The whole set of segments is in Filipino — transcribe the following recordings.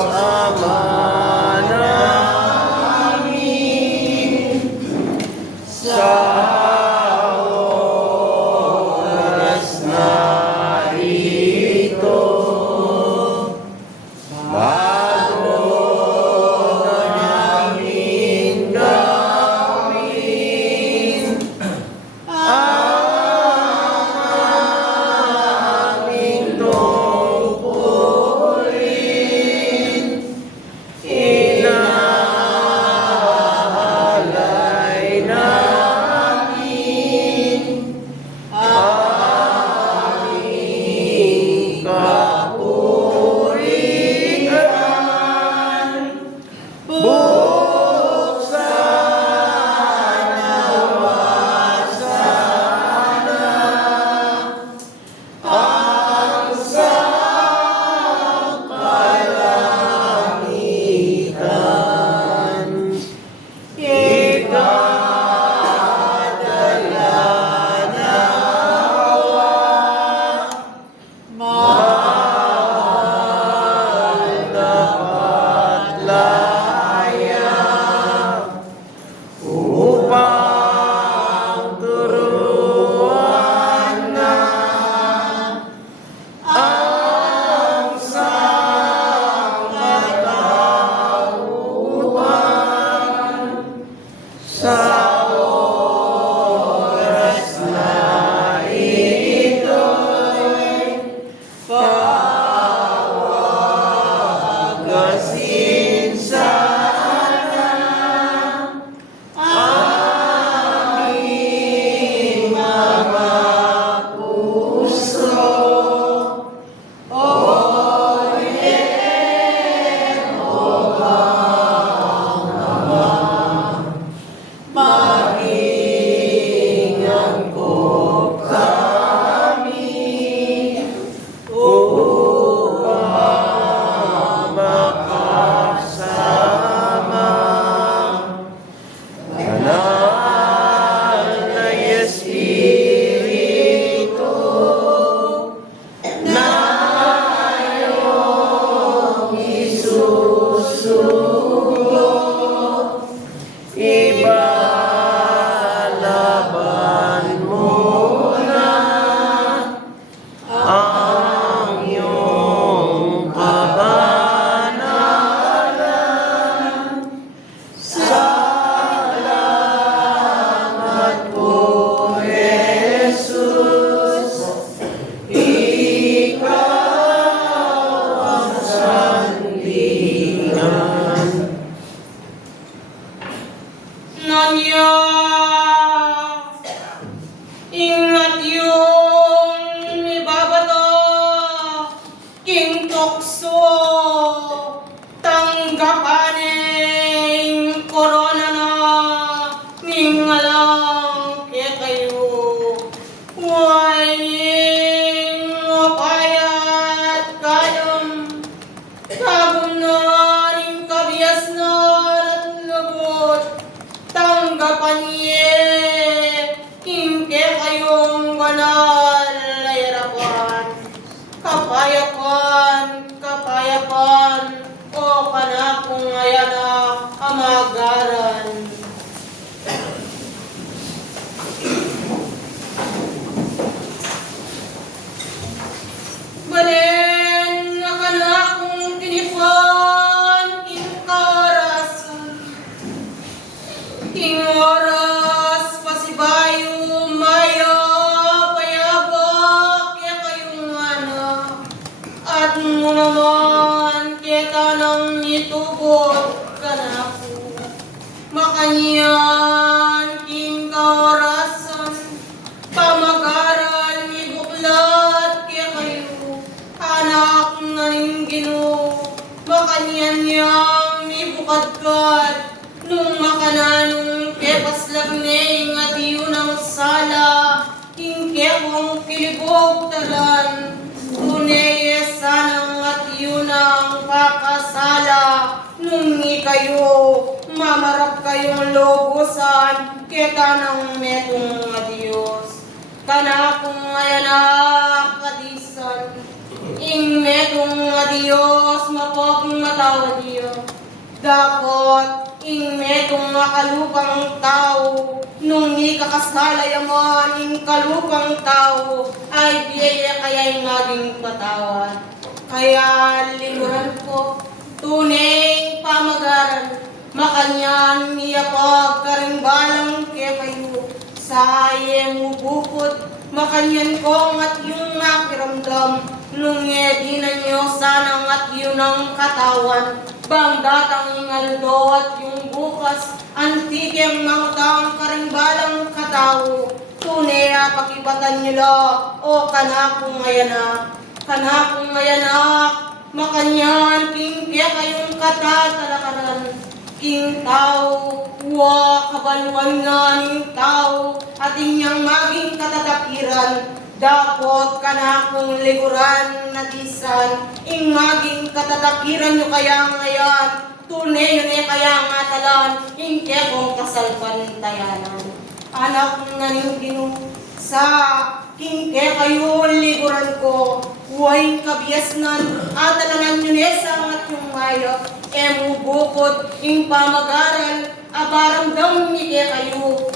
Ama namin, sa oras na ito, bago namin gawin ang aming tungkulin, inaalay namin aming kapurihan. Buksan nawa sana ang sangkalangitan. Ikadala nawa, mahal na patlaya, upang turuan na ang sangkatauhan sa oras na ito'y pawagasin sana aming mga puso. O maging angkop kami upang makasama. Banal na Espiritu na iyong isusugo, ibalaban mo na ang iyong kabanalan. Salamat po, Jesus, ikaw ang sandigan. Nanya, ingat yung ibabato, king tukso, tanggapaning korona na, ningalang kaya kayo, huwaying mapayat kayong, kagum na rin kabias na at lagot, tanggapan niye, hingke kayong banal na hirapan, kapayapan, o kanakong ayana amagaran. Balen nga kanakong tinipon, inkarasan, king oras pasibayo mayo payabak kaya kayong anak at mo naman kita nang itubot kanako makanyan king kaorasan pamagaran ni buklat kaya kayo anak na rin Ginoo makanyan yang ni bukadkad nung makananong kepaslag ne nga diyo ng sala hingke kong kilibog talan tunay sanang at diyo ng kakasala nung kayo mamarap kayong logosan kita ng metong nga Diyos kana kung anak kadisan ing metong nga Diyos mapag patawad niyo. Dapat metong makalupang tao, nung ikakasalayaman ing kalupang tao, ay biyaya kaya'y maging patawad. Kaya liguran ko, tunay pamagaran, makanyan iyapag karimbalang kayo, sa iyeng bukod, makanyan kong at yung nakiramdam, nung edinan niyo sanang at yun ang katawan, bang datang ingaldo at yung bukas, antikem mangutang karimbalang katao, tunay pakibatan nila, o kanakong mayanak, makanyan, king kaya kayong katatalakaran, king tao, wa kabaluan nga ning tao, at inyang maging katatapiran, dapat kanakong liguran na disan, ing maging katatapiran nyo kaya ngayon, tunay yun kaya nga talan, ing kaya kong kasalpantayanan. Anak na ning Ginoo, sa king kaya kayo liguran ko, huwag kabiasnan, at alanan nyo nesang at yung mayo, bukod, ing pamagaran, abaramdam ni kaya kayo,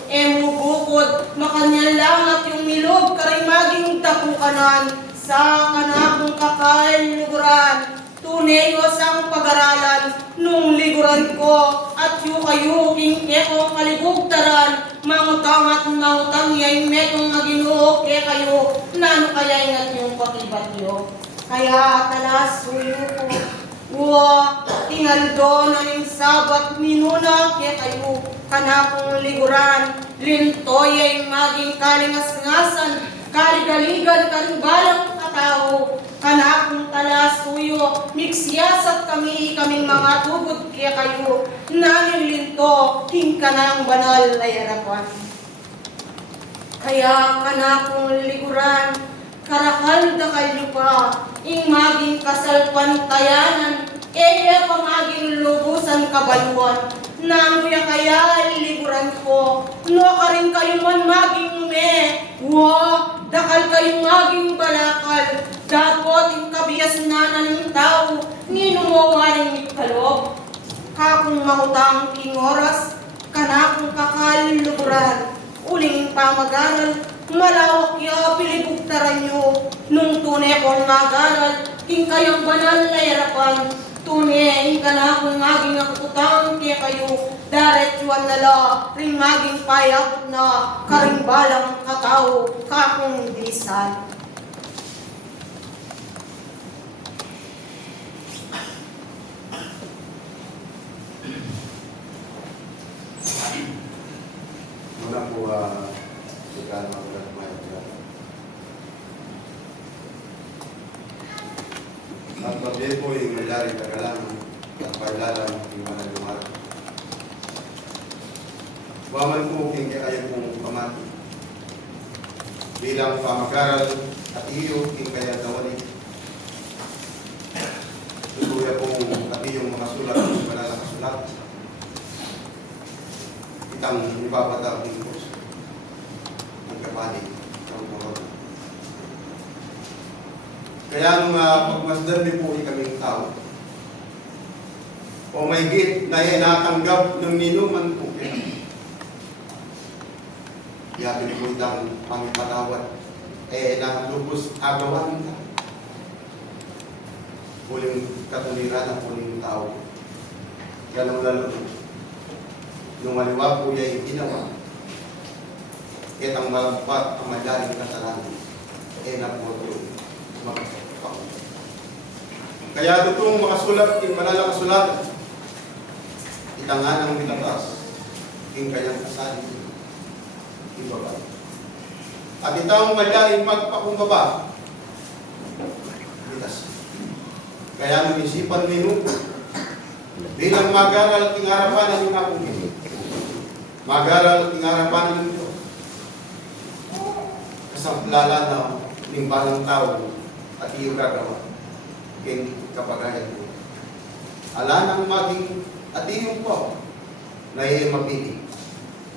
bukod, makanyang lang at yung milog, karing maging tapukanan, sa kanakong kakain liguran, tunay wasang pag-aralan, nung liguran ko, at yung kayo, king keko kalibugtaran, mangutang at mangutang yay metong naginuok kaya kayo, nano kaya ingat yung pakibat nyo. Kaya talas suyo ko, tinaldo na yung sabat minuna kaya kayo, kanakong liguran, lintoy ay maging kalingas-ngasan, kaligaligan karimbalang katao, kanakong talas suyo, miksiyasat kaming mga tubod kaya kayo, naning linto, king kanang banal na yarapan. Kaya kanakong liguran, karakal da kayo pa, ing maging kasalpantayanan, iya pamaging lubusan kabaluan, nanuya kaya liguran ko, no ka rin kayo man maging dakal kayong maging balakal, dapat yung kabias na ng tao, ninumawaring ikalog, kakong mangutang king oras, kanakong kakaluluran, uling pamagaral, malawak ya pilibugtaran nyo, nung tunay kong magaral, king kayong banal na yarapan, tunay ka na kung maging akutang kaya kayo, daretsuan nala, ring maging payapot na, karimbalang katao, kakong disan. Muna po, sigahan magkakamayan. At pagbihay po yung mayari kagalang at paglalang yung mga lumar. Waman po king kaya pong pamati. Bilang pamagaral at iyo king kaya dawali. Tutuya pong at iyong mga sulat ng banalang kasulat. Itang ibabata ang Diyos. Ang kapanig ng mga. Kaya nung pagmasdan niyo po kaming tao, o may git na natanggap ng ninuman po kayo. Yakin po itang pangipatawad, nakalubos agawan ka. Huling katuliran ang huling tao. Ganang lalo. Nung maliwa po niya yung ginawa, kitang malampat ang madaling kasalanan, na po ito magpapakaw. Kaya tutong makasulat yung manalang kasulatan, itangan ang milatas, yung kanyang kasaling ibaba. At itang madaling magpakumbaba, itas. Kaya nung isipan minuto, bilang magaral at ingarapan ang inapungin. Magaral at ingarapan ng ito. Kasamplala na nimbalang tao at iyo gagawa. King kapagayan mo. Ala nang maging at iyong po na iyo mapili.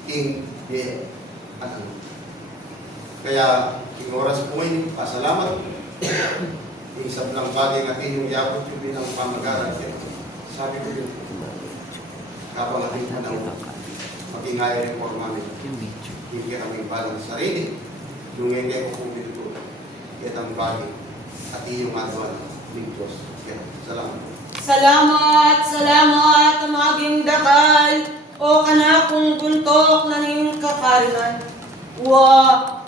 King Ye Anang. Kaya king oras po yun, pasalamat. Isang lang bagay na iyong yapot yung binang pamagaral. sabi ko yun, kapag ating panahon, mag-ingay rin po namin. Hindi kami balang sarili. Lungay kayo kung pinito. Kitang bagay. At iyong agawan ng Diyos. Kaya, salamat. Salamat, maging dakal, o kanakong buntok na ning kakarinan.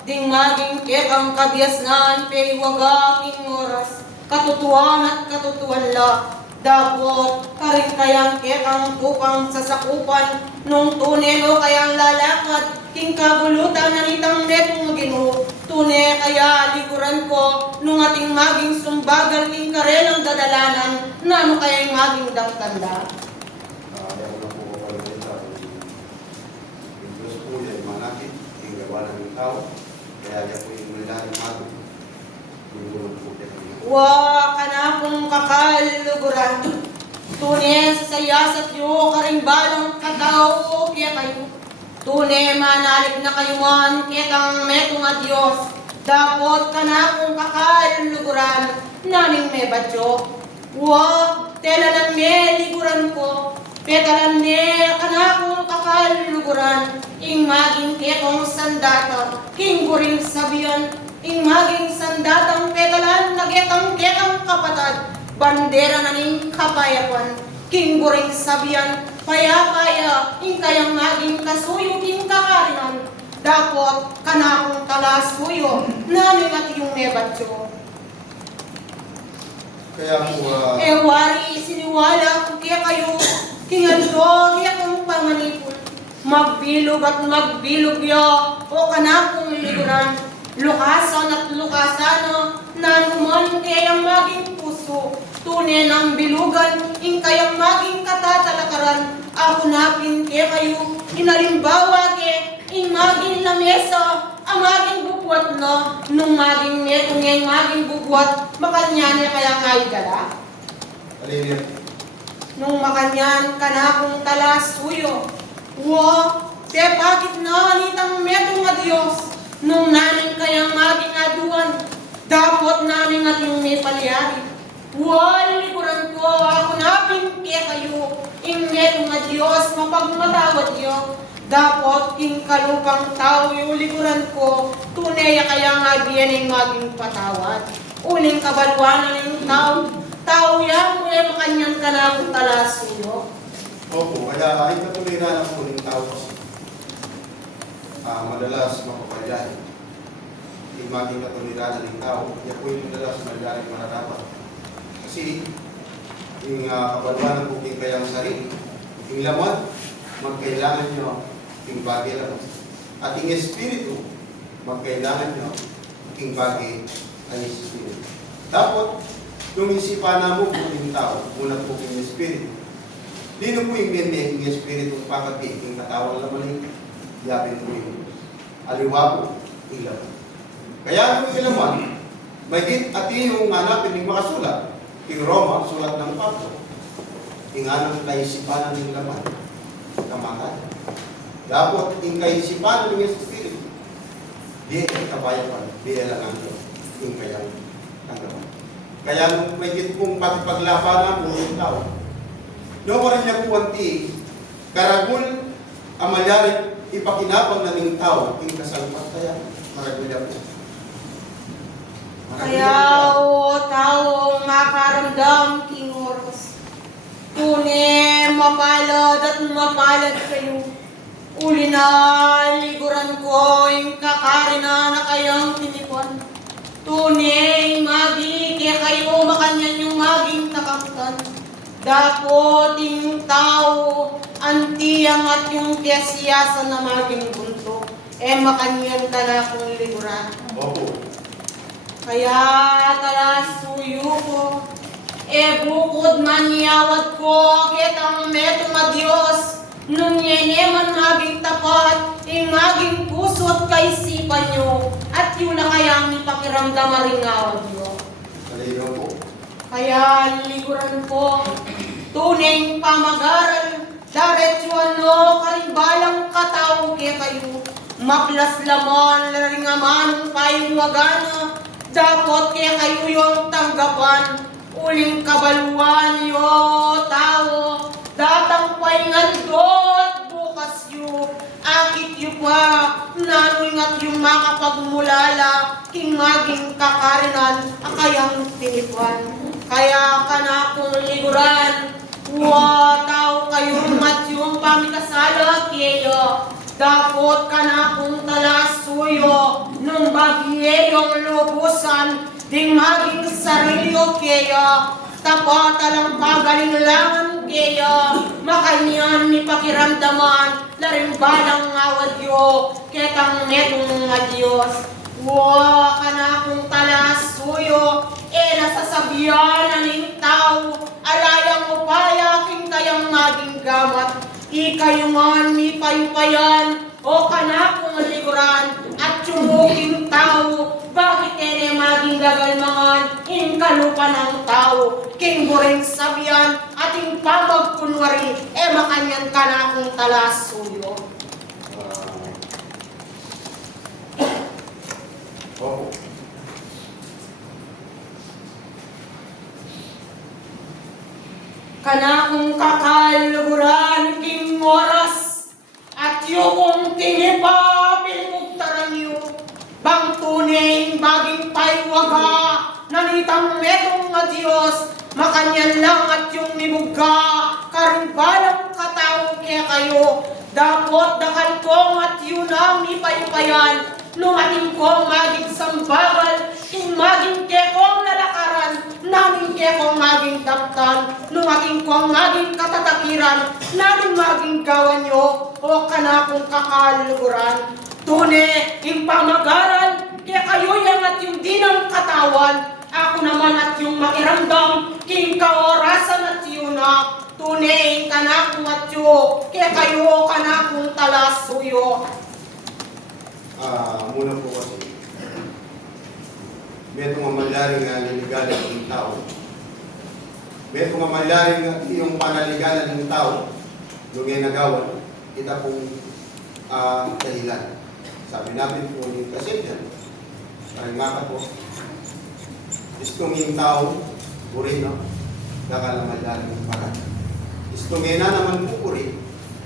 Ding maging kekang kabiasnan, pay waga king oras, katutuan at katutuan la. Dapot, karing kayang kekang kupang sasakupan, nung tunelo kayang lalakad, king kabulutan na nitang netong Ginoo. Tune kaya liguran ko, nung ating maging sumbagal king karelang dadalanan, nano kayang maging dangtanda. Ayaw na po ko kayo sa yung Diyos po yan, manakit, yung gawa ng tao. Kaya yan po yung nilalang mato. Yung gulong po yan. Kanakong kakaluguran, tune sa sayasat yo, karing balang katao, kaya kayo. Tune manalig na kayo man, kitang metong at Diyos. Dapot kanakong kakaluguran, naming may badyo. Telanan me liguran ko, petalan me kanakong kakaluguran, ing maging ketong sandata, king buring sabiyan, ing maging sandatang petalan, nagetang-getang kapatad, bandera na ning kapayapan, king buring sabiyan, paya-paya, ing kayang maging kasuyo, king kakarinan, dapot kanakong kalasuyo, namin at yung mebatyo. Kaya po, Wari, siniwala ko kaya kayo, kingaldo, kaya kong panganipon. Magbilog at magbilog yo, o kanakong liguran. Lukasan at lukasano, nanuman kayang maging puso. Tune ng bilugan, ing kayang maging katatalakaran. Ako napin kaya kayo, inalimbawa ke, ing maging lamesa, ang maging bubuat no, nung maging neto ngayong maging bubuat, makanyan niya kaya ngay dala. Hallelujah. Nung makanyan kanakong talasuyo, te bakit na nitang metong nga Diyos, nung namin kayang maging aduan, dapot namin at yung may palyari. Likuran ko, ako napin kaya kayo, ing metong nga Diyos, mapagmatawad yo. Dapot king kalupang tao yung likuran ko, tunay kaya nga diyan yung maging patawad. Uling kabalwanan ng tao yan, kaya makanyan ka na akong talasuyo. Opo, kaya ay katuliran ang po ng tao kasi madalas mapapalyan. Yung maging katuliran ng tao, yan po yung madalas magaling mararapat. Kasi yung kabalwanan po king kayang sarili, yung laman, magkailangan nyo king bagay lang. At yung espiritu, magkailangan nyo king bagay ay espiritu. Dapat, yung isipan na mo po yung tao, muna po yung espiritu. Dino po yung yung espiritu pakati, yung katawang laman yapin po yung aliwa po, ilaw. Kaya yung ilaman, may git at yung hanapin yung makasulat, yung Roma, sulat ng Pablo, yung anong kaisipan ng laman, kamakan. Dapat yung kaisipan ng espiritu, di kabayapan, di elangan yung kayang tanggapan. Kaya nung may git pong patipaglapanan mo yung tao, no pa rin niya po anti, karagul, amalyari, ipakinapang na ng tao, yung kasalpat kaya, maragul niya po. Kaya taong makaramdam king oras, tune mapalad at mapalad kayo. Uli na liguran ko yung kakarina na kayang tinipan. Tunay, magiging kayo, makanyan yung maging takamtan. Dapot yung tao, antiyang at yung kiyasiyasan na maging bunto. Makanyan ka na kung liguran. Opo. Kaya talasuyo ko, bukod man yawat ko, kitang metong a Diyos, nung yeneman maging tapat, maging puso at kaisipan nyo, at yun na kayang ipakiramdam maringawad nyo. Hallelujah po. Kaya liguran ko, tuneng pamagaral, daretsuan no, karimbalang katao kaya kayo, maplas laman, laringaman, payong wagana, dapat kaya kayo yung tanggapan, uling kabaluan yo, tao, makapagmulala, king maging kakarinan, akayang tinipuan. Kaya ka na kung liguran, tao kayong matyong pamikasala kiyo. Dapat ka na kung talasuyo, nung bagiyong lubusan, ding maging sarilyo kiyo. Tapat alang pagalinlangan kiyo, makanyan ni pakiramdaman, laring balang awadyo, ketang netong nga Diyos. Ka na kung talasuyo, nasasabihan ng tao, alayang upaya, king kayang maging gamat, ikayo man ni payupayan, o kanakong liguran, at sumuking tao, bakit maging gagalmangan, ing kalupa ng tao, king buring sabihan, ating pamagkunwari, makanyan kanakong talasuyo. Oo. Kanakong kakalguran, king oras, at yung tinipa, pinugtaran niyo, bang tunay, baging paywaga, nanitang metong nga Diyos, makanyan lang at yung nibuga, karimbalang katao kaya kayo, dapot dakal kong at yun ang ipayupayan, numating kong maging sambagal, ing maging kekong lalakaran, namin kekong maging daptan, numating kong maging katatakiran, namin maging gawan nyo, o kanakong kakaluguran. Tune, ing pamagaran, kaya kayo yang at yung dinang katawan, ako naman at yung makiramdam, king kaorasan at yun na, tune, kanakong at yun, kaya kayo kanakong talasuyo. Muna po kasi, may itong mamalaring nga niligalan ng tao. May itong mamalaring nga iyong panaligalan ng tao, yung nagawan, kita pong dahilan. Sabi natin po yung kasi yan, parang maka po, istong yung tao, puri, no? Dakal na malaring ng parang. Istong na naman po puri,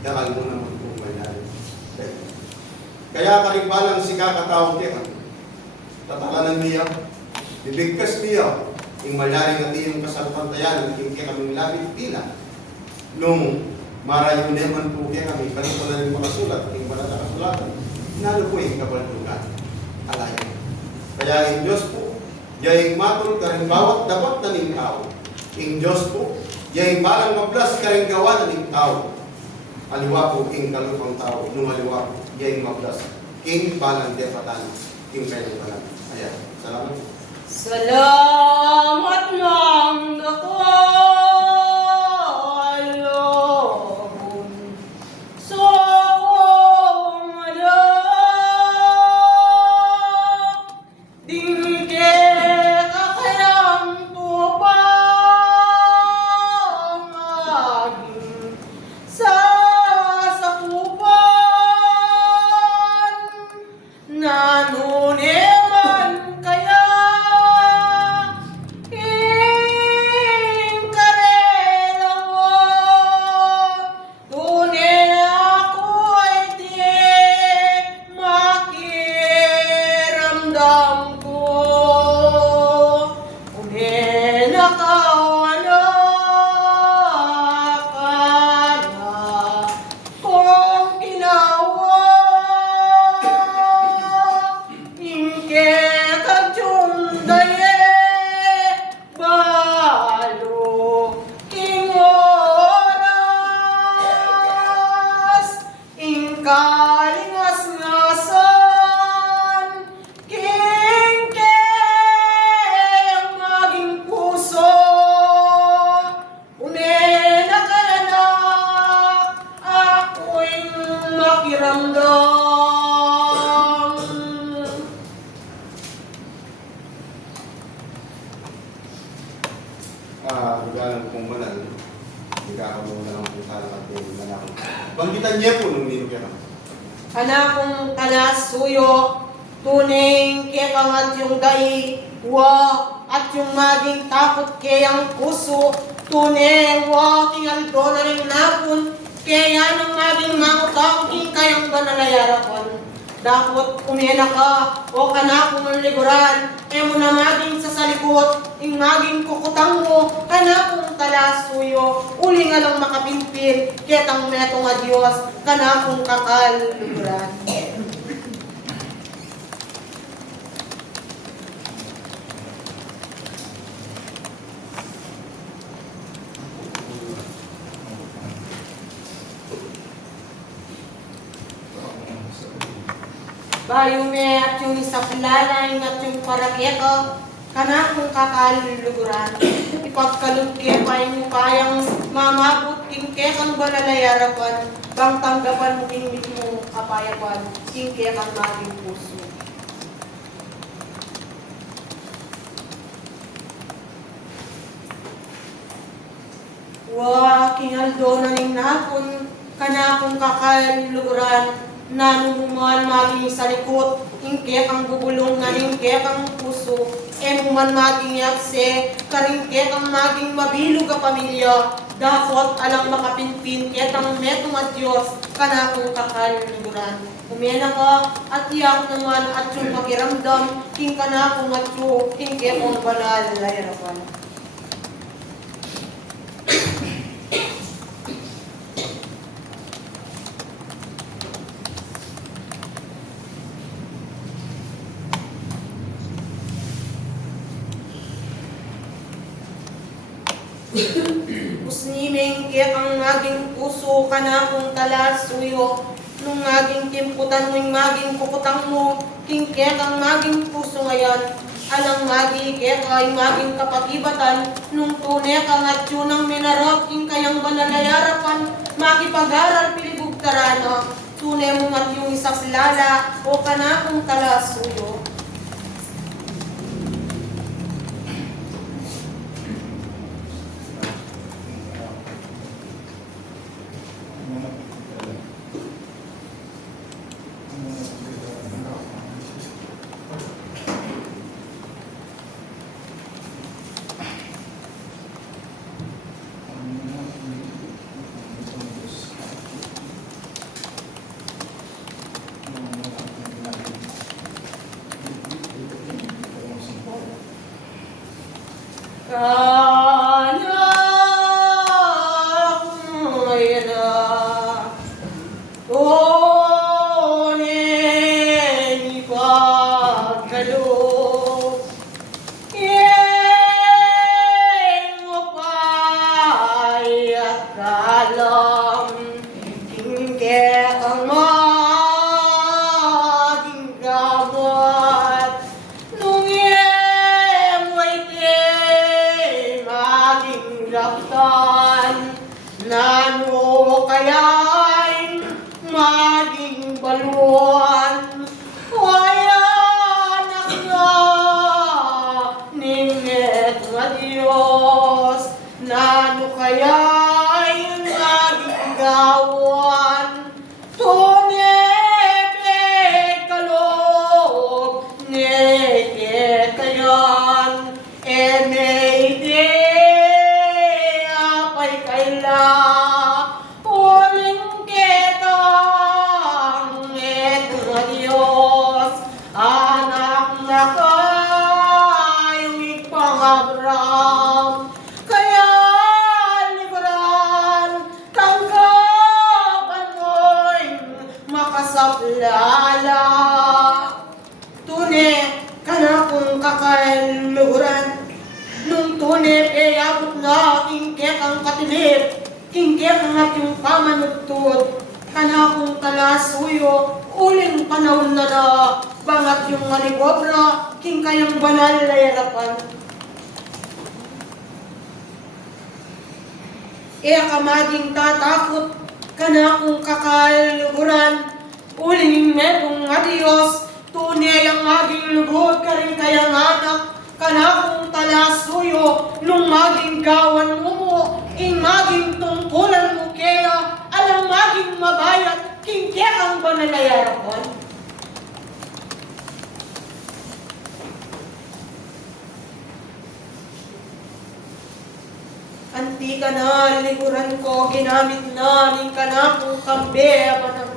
dakal mo naman po malaring. Kaya karimbalang si kakatawag kaya, tatalanan niya, bibigkas niya, yung malaring at iyong kasalpantayan, naging kaya kaming labit tila. Nung marayo naman po kaya kami, kanong ko na rin makasulat, yung pala nakasulatan, nalo po yung kabaldugan, alay. Kaya yung Diyos po, yung matulog ka rin bawat dapat na ning tao. Yung Diyos po, yung balang mablas ka rin gawa na ning tao. Aliwa po, king kalupang tao, nung aliwa po, yung mablas. King balang depatan, king kayong balang. Ayan, salamat. Salamat ng nakalobon sa kong alam, di kakayang tupang aging sasakupan, nanuneman kaya kalingas-ngasan, king-ke ang maging puso, unena kaya na ako'y makiramdam. Lugalan kong banal, nagkakaroon na lang po sana natin manakot. Banggitan niya po nung nino kaya. Kanakong talasuyo, tuning kekangat yung dai, at yung maging takot kayang puso, tuning king aldo na rin napon, kaya nang maging mangutang king kayang banalayarapan. Dapat umena ka, o kana kung liguran, mo na maging sa salikot, ing maging kukutang mo, kana kung talasuyo, uli nga lang makapimpin, ketang neto nga Diyos, kana kung kakal liguran. Bayo me at yung isaplalay at yung parakeko, kana kung kakaluluguran. Ipagkalugke pa yung kayang mamabot kingke kang banalayarapan, bang tanggapan mo king mo kapayapan, kingke kang maging puso. Wa kinaldo na ning napon, kana kung kakaluluguran, nanumuman maging sa likot, hingke kang bubulong na hingke kang puso, muman maging yakse, karingke kang maging mabilog ka pamilya, dapat alang makapinpin, ketang metong at Diyos, kana kung kakaluluguran. Umena ka, at iyak naman at yung pakiramdam, king kana kung at yung hingke kong banal layarapan. Usnimeng kaya kang maging puso ka na kung talasuyo, nung maging kimputan mo'y maging kukutang mo, king kaya kang maging puso ngayon, alang magi kaya kay maging kapagibatan, nung tunay kang at yun ang minarap, king kayang banalayarapan, makipag-aral pilibugtarano, tunay mong at yung isaslala, o ka na kung talasuyo. Nano kaya'y maging baluan, wala na nga ninget nga Diyos, nano kaya'y maging gawan, tunebe kaloob, neke kayan, ede apay kaila, uling ketang nga Diyos, anak na kayo ipangabram, kaya liburan, tanggapan mo'y makasaplala. Tune, kana kung kakaluluran, nung tune, abot na, kingke kang katilip, kingke kang ating pamanutod, kana kung talasuyo, uling panahon na na, bangat yung maligobra, king kayang banal na yarapan. Ka maging tatakot, kana kung kakaluluran, uling metong nga Diyos, tunay ang maging lugod ka rin kayang anak, kana kung talasuyo, nung maging gawan mo, ing maging tungkulan mo kaya, alam maging mabayat, king kaya ang banalayarapan. Anti ka na, liguran ko, ginamit na, ning ka na kung kambe, abanang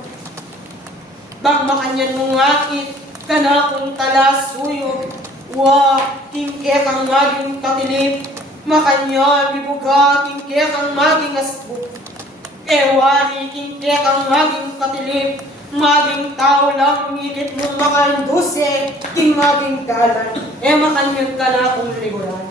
Bang makanyan mo ngakit, kana kung talasuyo, wa, tingke kang maging katilip, makanyan, bibuga, tingke kang maging asbuk. Ewari, tingke kang maging katilip, maging tao lang, ngikit mo makanduse, ting maging dalan, makanyan ka na kung liguran.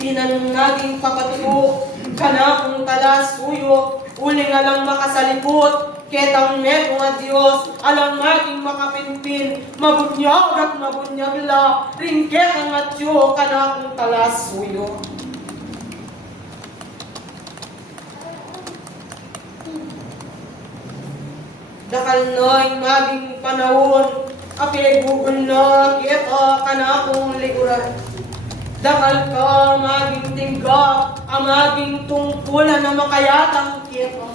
Di na naging kapatuo, ka na kung talasuyo, uli nga lang makasalipot, ketang meto nga Diyos, alang maging makapinpin, mabunyag at mabunyag la, rin ketang at Diyo, ka na kung talasuyo. Dakal na'y maging panahon, apigugon na kita, ka na kung liguran. Dakal ka maging tingga, ang maging tungkulan na makayatang kita.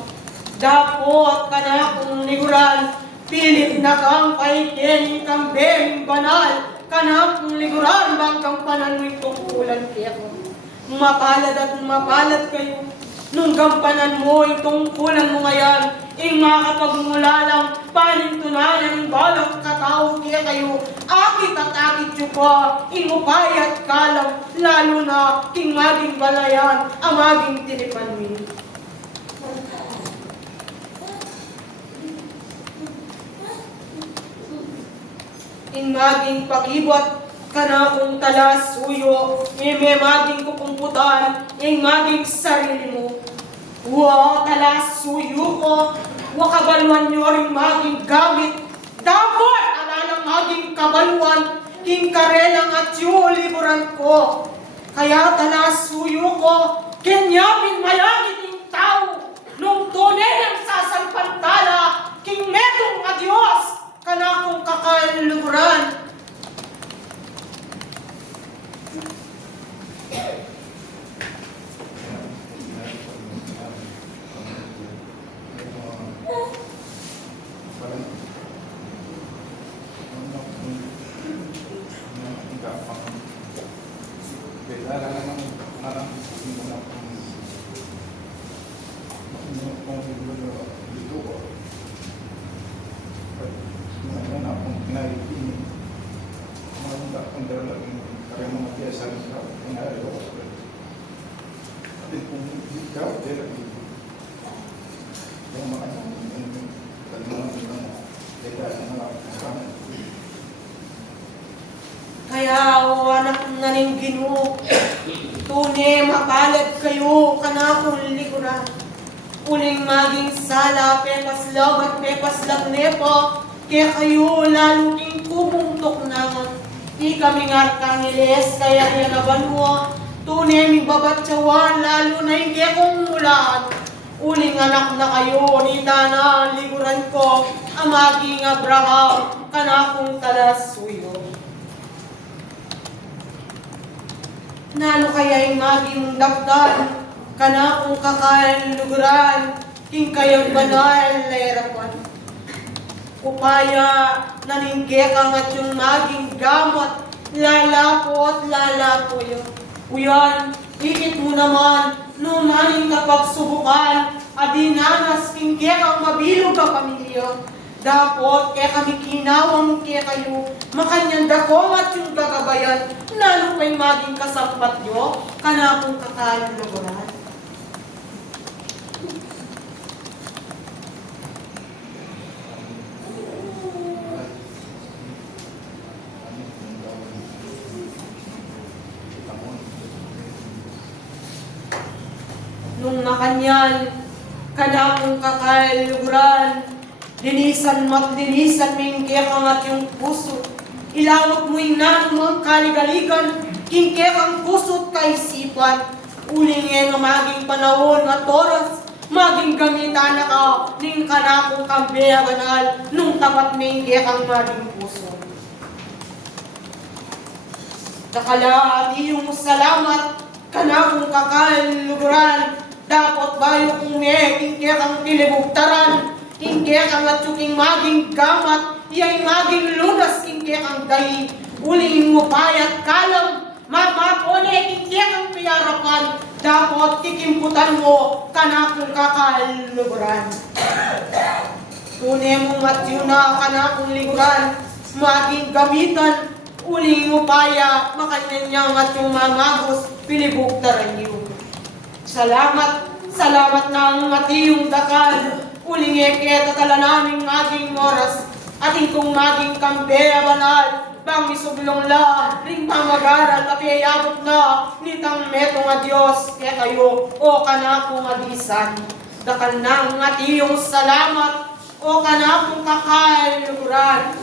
Dapot ka na kung liguran, pilit na kang paikening kang bening banal, ka na kung liguran, bangkang panano'y tungkulan kita. Mapalad at mapalad kayo, nung gampanan mo, tungkulan mo ngayon, makapagmula lang, panintunanan ng balang katao kaya kayo, akit at akit nyo pa, upay at kalang, lalo na, king maging balayan, ang maging tinipan mo. Ing maging pakibot, ka na kung talasuyo, may maging kukumputan, ing maging sarili mo. Wa talasuyo ko, wa kabaluan nyo rin maging gamit. Dapat alalang maging kabaluan, king karelang at yu liburan ko. Kaya talasuyo ko, kenyapin mayagit yung tao, nung tunay ang sasalpantala, king metong adyos, kana kong kakaliburan. Kaya anak na ning Ginoo, tunay mapalad kayo kanakong liguran. Uling maging sala, pepas log at pepas lag nepo, kaya kayo lalo king kubungtok naman. Di kami nga kangiles, kaya kaya nabanwa, tunay mi babatsawan, lalo na hindi akong mulaan. Uling anak na kayo, ni Dana, liguran ko, ang maging Abraham, kanakong talasuyo. Nalo kaya'y maging dagdan, kana kung kakaluguran, king kayang banal na irapan. Upaya, naninggekang at yung maging gamot, lalapo at lalapo yun. Uyan, ikit mo naman, numaning kapag subukan, adinanas king kekang mabilog ka pamilya. Dapot, kaya kami kinawang kaya kayo, makanyanda ko at yung gagabayan, lalo pa'y maging kasampat nyo, kana kung kakaluluguran. Nung nakanyan, kana kung kakaluluguran, linisan mo't linisan mingkekang at yung puso. Ilawot mo'y nanong kaligaligan, kingkekang puso't kaisipan. Uling nga maging panahon at oras, maging gamitan na ka, ning kanakong kambeya banal, nung tapat mingkekang maging puso. Nakala at iyong salamat, kanakong kakaluluguran, dapat bayo kung may kingkekang pilibugtaran, kingkekang at yung maging gamat, iya'y maging lunas kingkekang dahi, uling mo payat kalam, mapapone kingkekang piyarapan, dapat kikimputan mo kanakong kakaluluguran. Tunay mong matyo na kanakong liguran, maging gamitan, uling upaya, makanyanyang at yung mamagos, pilibuktaran niyo. Salamat ng matiyong dakal, uling eket at ala naming maging oras, ating kong maging kambeya banal, bang isublong la, ring pamagaral, tapi ay abot na, nitang metong a Diyos, kaya kayo, o kanakong adisan. Dakal ng atiyong salamat, o kanakong kakailuran,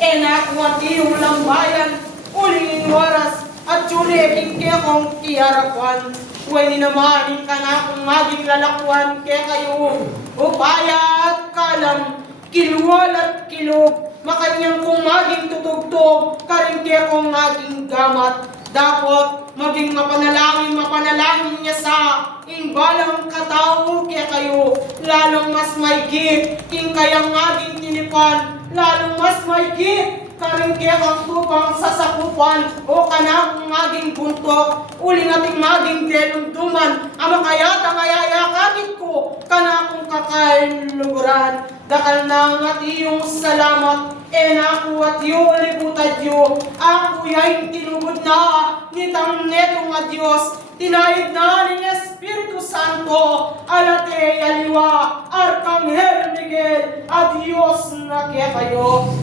enak mo atiyong lambayan, uling oras, at tsuliking kaya kong tiyarapan. Huwag ni naman ka na kung maging lalakuan kaya kayo. Upaya at kalam, kiluwal at kilog, makanyang kung maging tutugtog, karing kaya kong maging gamat. Dapat maging mapanalangin niya sa imbalang katao kaya kayo. Lalong mas maigit, king kayang maging tinipan, lalong mas maigit. Karing kaya kang tupang sasakupan o kanakong maging buntok, uling ating maging delunduman, ama kaya't ang ayayakagit ko, kanakong kakailuguran, dakal na ang atiyong salamat, naku at yu libutad yu, ako ya'y tinubod na, nitang netong a Diyos, tinahid na ng Espiritu Santo, alate aliwa, Arkanghel Miguel, a Diyos na kaya kayo.